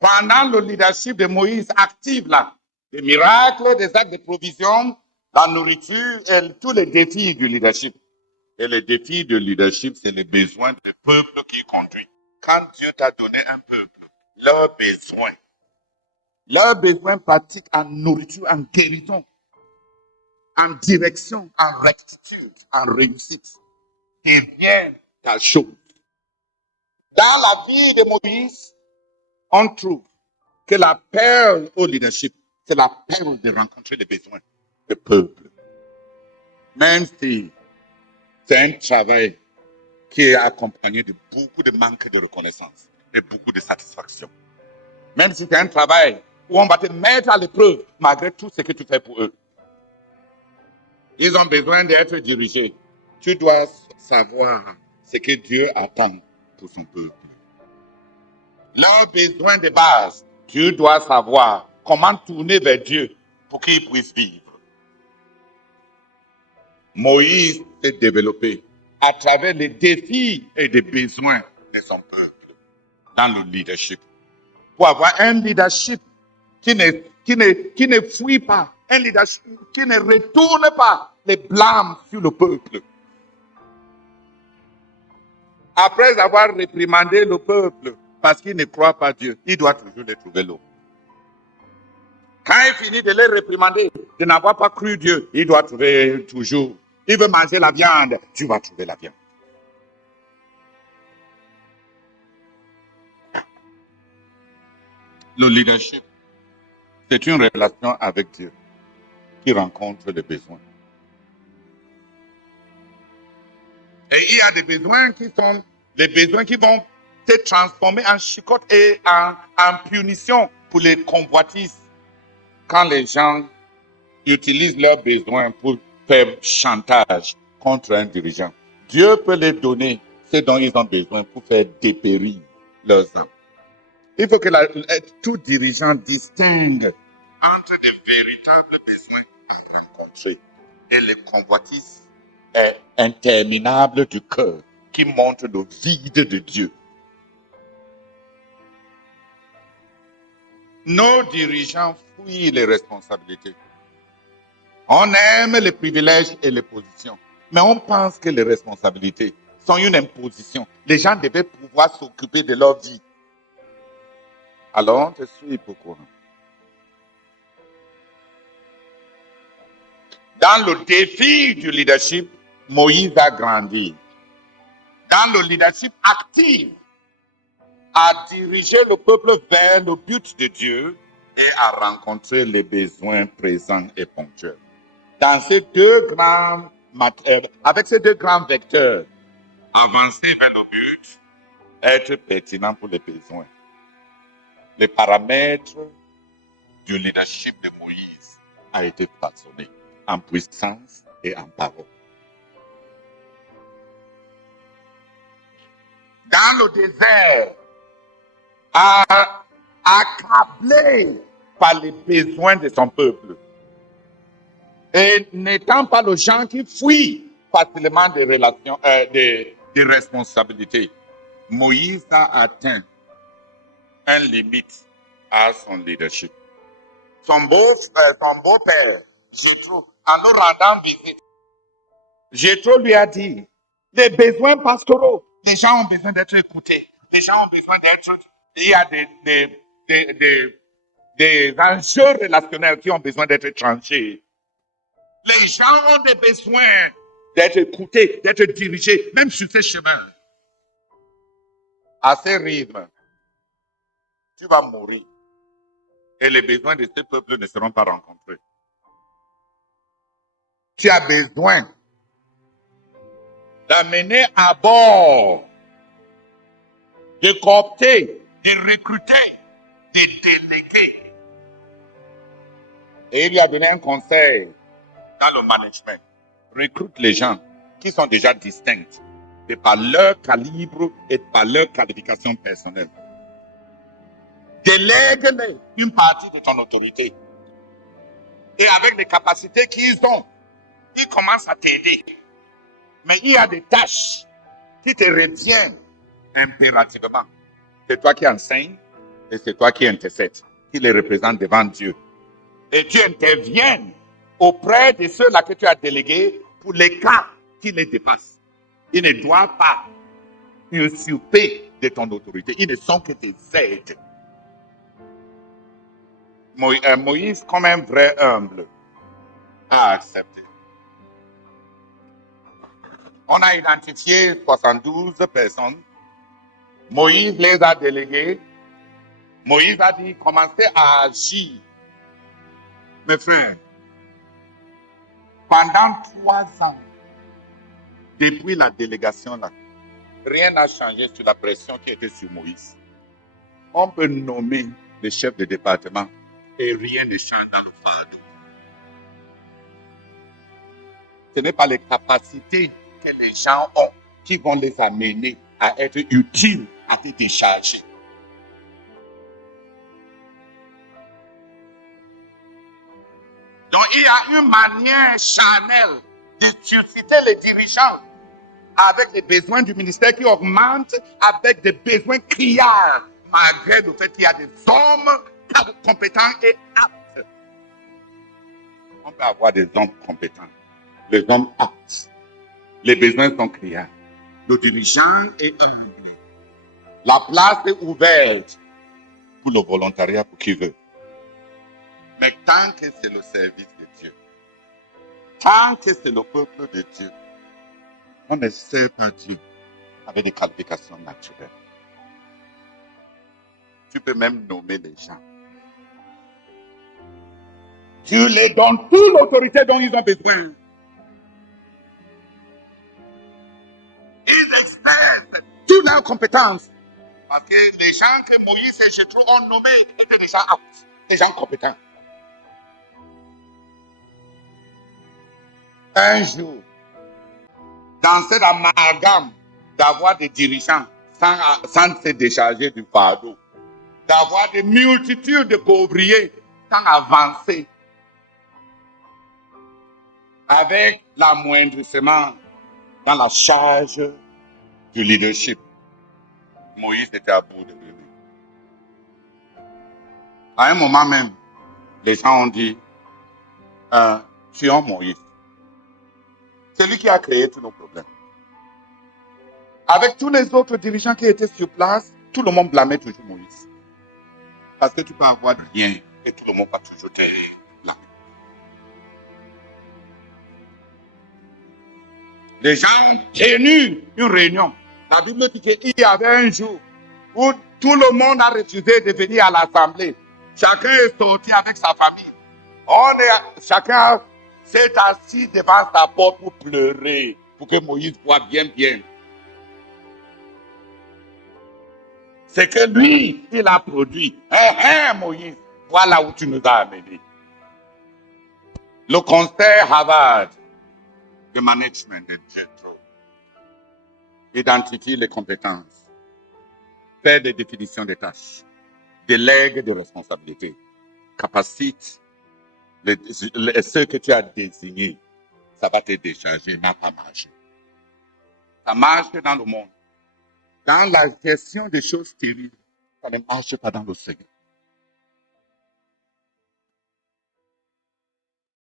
Pendant le leadership de Moïse active là, des miracles, des actes de provision, la nourriture et tous les défis du leadership. Et les défis de leadership, c'est les besoins du peuple qui conduit. Quand Dieu t'a donné un peuple, leurs besoins pratiques en nourriture, en guérison, en direction, en rectitude, en réussite, devient ta chose. Dans la vie de Moïse, on trouve que la perle au leadership, c'est la perle de rencontrer les besoins du peuple. Même si c'est un travail qui est accompagné de beaucoup de manque de reconnaissance et beaucoup de satisfaction. Même si c'est un travail où on va te mettre à l'épreuve malgré tout ce que tu fais pour eux. Ils ont besoin d'être dirigés. Tu dois savoir ce que Dieu attend pour son peuple. Leurs besoins de base, tu dois savoir comment tourner vers Dieu pour qu'ils puissent vivre. Moïse s'est développé à travers les défis et les besoins de son peuple dans le leadership. Pour avoir un leadership qui ne fuit pas, un leadership qui ne retourne pas les blâmes sur le peuple. Après avoir réprimandé le peuple parce qu'il ne croit pas Dieu, il doit toujours les trouver l'eau. Quand il finit de les réprimander, de n'avoir pas cru Dieu, il doit trouver toujours. Il veut manger la viande, tu vas trouver la viande. Le leadership, c'est une relation avec Dieu qui rencontre les besoins. Et il y a des besoins qui sont les besoins qui vont se transformer en chicotte et en punition pour les convoitises. Quand les gens utilisent leurs besoins pour faire chantage contre un dirigeant, Dieu peut les donner ce dont ils ont besoin pour faire dépérir leurs âmes. Il faut que tout dirigeant distingue entre des véritables besoins à rencontrer et les convoitises interminables du cœur qui montrent le vide de Dieu. Nos dirigeants fuient les responsabilités. On aime les privilèges et les positions, mais on pense que les responsabilités sont une imposition. Les gens devaient pouvoir s'occuper de leur vie. Alors, on te suit pourquoi? Dans le défi du leadership, Moïse a grandi. Dans le leadership actif, à diriger le peuple vers le but de Dieu et à rencontrer les besoins présents et ponctuels. Dans ces deux grands avec ces deux grands vecteurs, avancer vers le but, être pertinent pour les besoins. Les paramètres du leadership de Moïse a été façonné en puissance et en parole. Dans le désert, accablé par les besoins de son peuple. Et n'étant pas le gens qui fuient facilement des relations, des responsabilités, Moïse a atteint une limite à son leadership. Son beau-père, Jétro, en nous rendant visite, Jétro lui a dit, les besoins pastoraux, les gens ont besoin d'être écoutés, les gens ont besoin d'être, il y a des enjeux relationnels qui ont besoin d'être tranchés. Les gens ont des besoins d'être écoutés, d'être dirigés, même sur ces chemins. À ce rythme, tu vas mourir. Et les besoins de ce peuple ne seront pas rencontrés. Tu as besoin d'amener à bord, de coopter, de recruter, de déléguer. Et il lui a donné un conseil dans le management. Recrute les gens qui sont déjà distincts de par leur calibre et par leur qualification personnelle. Délègue-les une partie de ton autorité. Et avec les capacités qu'ils ont, ils commencent à t'aider. Mais il y a des tâches qui te reviennent impérativement. C'est toi qui enseignes, Et c'est toi qui intercèdes, qui les représente devant Dieu. Et tu interviens auprès de ceux-là que tu as délégués pour les cas qui les dépassent. Ils ne doivent pas usurper de ton autorité. Ils ne sont que des aides. Moïse, comme un vrai humble, a accepté. On a identifié 72 personnes. Moïse les a déléguées. Moïse a dit, commencez à agir. Mes frères, pendant 3 ans, depuis la délégation là, rien n'a changé sur la pression qui était sur Moïse. On peut nommer le chef de département et rien ne change dans le fardeau. Ce n'est pas les capacités que les gens ont qui vont les amener à être utiles, à te décharger. Donc, il y a une manière charnelle de susciter les dirigeants avec les besoins du ministère qui augmentent, avec des besoins criards, malgré le fait qu'il y a des hommes compétents et aptes. On peut avoir des hommes compétents, des hommes aptes. Les besoins sont criards. Le dirigeant est humble. La place est ouverte pour le volontariat pour qui veut. Mais tant que c'est le service de Dieu, tant que c'est le peuple de Dieu, on ne sert pas Dieu avec des qualifications naturelles. Tu peux même nommer les gens. Tu les donnes toute l'autorité dont ils ont besoin. Ils exercent toutes leurs compétences. Parce que les gens que Moïse et Jétro ont nommés étaient des gens aptes, des gens compétents. Un jour, dans cet amalgame d'avoir des dirigeants sans se décharger du fardeau, d'avoir des multitudes de couvriers sans avancer, avec l'amoindrissement dans la charge du leadership, Moïse était à bout de lui. À un moment même, les gens ont dit, tuons Moïse. C'est lui qui a créé tous nos problèmes. Avec tous les autres dirigeants qui étaient sur place, tout le monde blâmait toujours Moïse. Parce que tu peux avoir rien et tout le monde va toujours te blâmer. Les gens ont tenu une réunion. La Bible dit qu'il y avait un jour où tout le monde a refusé de venir à l'assemblée. Chacun est sorti avec sa famille. Chacun s'est assis devant sa porte pour pleurer, pour que Moïse voie bien. C'est que lui, il a produit. Moïse, voilà où tu nous as amenés. Le conseil Harvard de management de Jétro identifie les compétences, fait des définitions des tâches, délègue des responsabilités, capacite ceux que tu as désignés. Ça va te décharger, n'a pas marché. Ça marche dans le monde. Dans la gestion des choses terribles, ça ne marche pas dans le Seigneur.